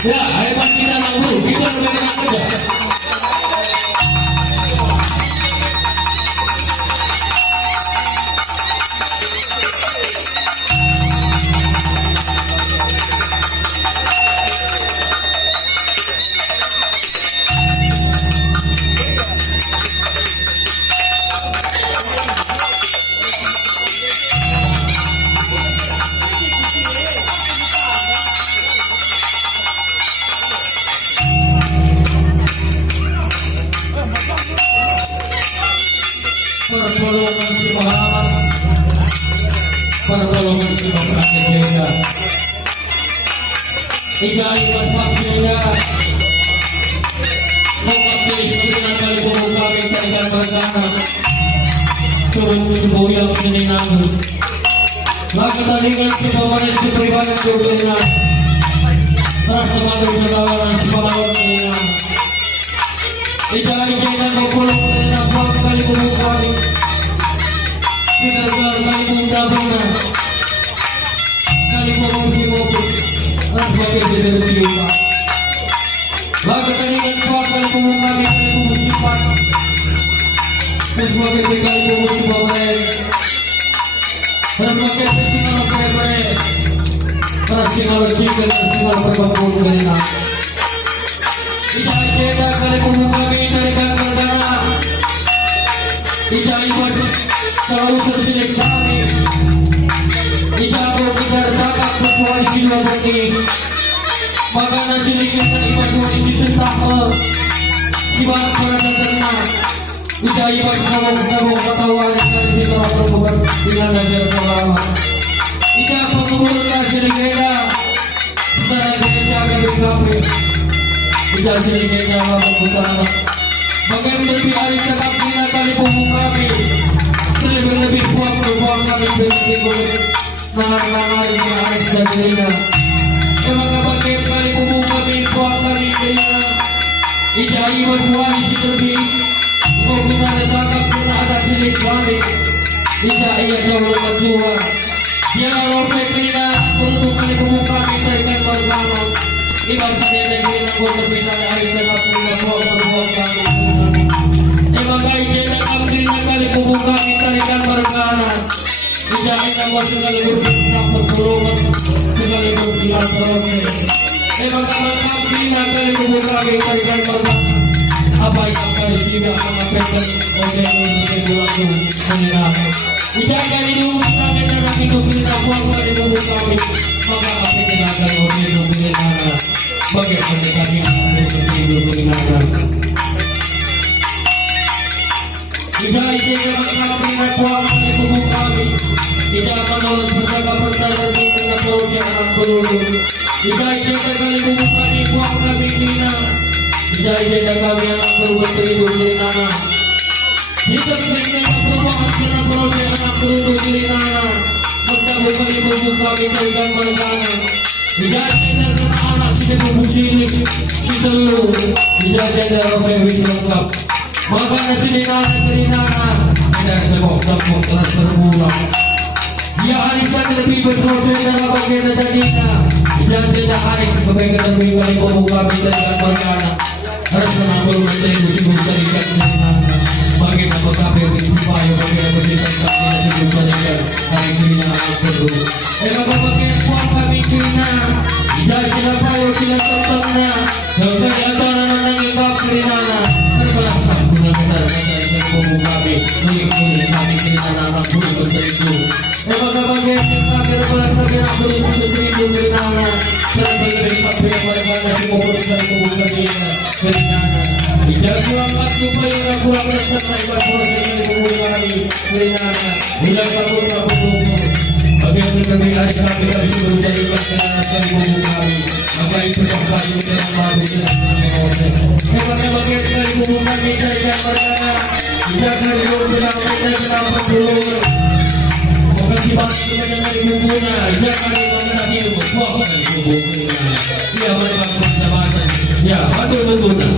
Ya, hebat kita lalu, kita lebih menang saja. Pertolongan si Muhammad, pertolongan si Muhammad Jaya, ijai berfakirnya, mengakui sebenarnya kali pemuka minta ikan bersama, turun sebuah yang meninang, maka tadikan sepamannya si pribadi berguna, rasa malu sedawaran sepamannya meninang. Ijai jangan berpuluh nampak kali pemuka kita gelar kali pemuda benar kali pemuda mobil sebagai beda berjumpa maka tandingan kuat kali pemuda kali pemuda sifat sebagai beda kali pemuda sifat dan sebagai singal pere para singal jika dan singal perempuan berina ijai jangan kali pemuda dari kandang ijai wajib kalau tersilik kami tidak berpikir dapat bersuara jiwa bagi makanan cilik kita ibadah kondisi setahun ibadah pada ternak tidak ibadah kalau ketahuan dari situ atau bukan dengan ajar pengalaman tidak pengumuman cilik kita setelah kita jaga kami tidak cilik kita membutuhkan bagaimana lebih hari tetap kita kali pembuka kami lebih kuat berbuang kami berikut nangar-nangar yang ada di dirinya emang bagai kali umum kami kuat kami dirinya ijai berbuang isi lebih kau kita letakkan kena ada silik kami ijai yang jauh lebih tua dia kalau saya kira untuk kali umum kami terikat bersama ikan saya kira kau berbeda dari tetap kita kuat berbuang kami emang kaya kami kali umum kami tarikan berkana tidak kita masukkan berbuka pertolongan sekali berjalan terus emang kami kali umum kami tarikan berkana apa yang kali sehingga mengapakan oleh untuk menyenang tidak dari dulu kami dalam hidup kita buang kali umum kami maka kami kita akan hidup menyenang bagaimana kami akan hidup menyenang tidak ingin kami kuat di tubuh kami tidak menolak berjaga-jaga di tengah solusi anak peluru tidak ingin kami tubuh kami kuat kami dina tidak ingin kami anak peluru teribu di nana kita sehingga perubahan anak solusi anak peluru di nana bertabur kami tubuh kami terikan berkana tidak ingin anak si tubuh silik si telur tidak ingin rasa wisi lengkap maka nanti nana dari tepuk telah terbuang dia hari saja lebih berproses dalam bagian jadinya dan tidak hari kebaikan lebih kali membuka kita dengan perkara harus menanggung menteri musibah terikat nana bagaimana kami berupaya bagaimana berbicara kami berbicara hari kini akan perlu bagaimana kuat kami kini tidak kita payo tidak tentangnya sampai acara nanti kami nana terbelaskan guna kita kami mengikuti kami kita anak buruk berseribu bagaimana kami terbelas kami anak buruk berseribu nana sampai dari kami bagaimana kita memperbaiki kebutuhan kita Tidak kurang supaya kurang serta ibadah proses kami sebenarnya bulan kabur bagian kami hari kami sudah menjadikan sekali kami maka itu dapat kita madu hebatnya bagian dari kami jadikan perdana tidak dari kita kenapa dulu maka sifat sebenarnya dari bumbunya tidak kali mengenai ilmu wah dari bumbunya dia mereka bersama ya batu bumbunya